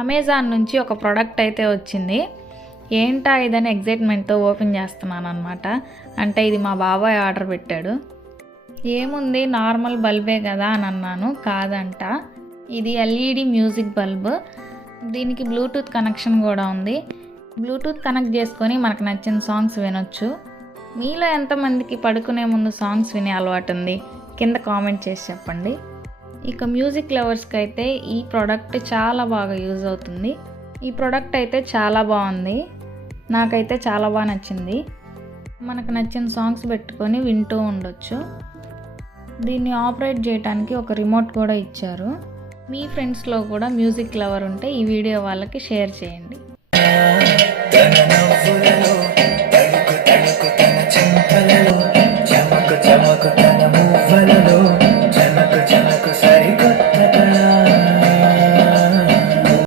Amazon నుంచి ఒక product అయితే వచ్చింది. ఏంటా ఇదని ఎగ్జైట్మెంట్తో ఓపెన్ చేస్తున్నాను అనమాట. అంటే ఇది మా బాబాయ్ ఆర్డర్ పెట్టాడు. ఏముంది నార్మల్ బల్బే కదా అని అన్నాను. కాదంట, ఇది ఎల్ఈడి మ్యూజిక్ బల్బ్. దీనికి బ్లూటూత్ కనెక్షన్ కూడా ఉంది. బ్లూటూత్ కనెక్ట్ చేసుకొని మనకు నచ్చిన సాంగ్స్ వినొచ్చు. మీలో ఎంతమందికి పడుకునే ముందు సాంగ్స్ వినే అలవాటు ఉంది? కింద కామెంట్ చేసి చెప్పండి. ఇక మ్యూజిక్ లవర్స్కి అయితే ఈ ప్రోడక్ట్ చాలా బాగా యూజ్ అవుతుంది. ఈ ప్రోడక్ట్ అయితే చాలా బాగుంది, నాకైతే చాలా బాగా నచ్చింది. మనకు నచ్చిన సాంగ్స్ పెట్టుకొని వింటూ ఉండొచ్చు. దీన్ని ఆపరేట్ చేయడానికి ఒక రిమోట్ కూడా ఇచ్చారు. మీ ఫ్రెండ్స్లో కూడా మ్యూజిక్ లవర్ ఉంటే ఈ వీడియో వాళ్ళకి షేర్ చేయండి.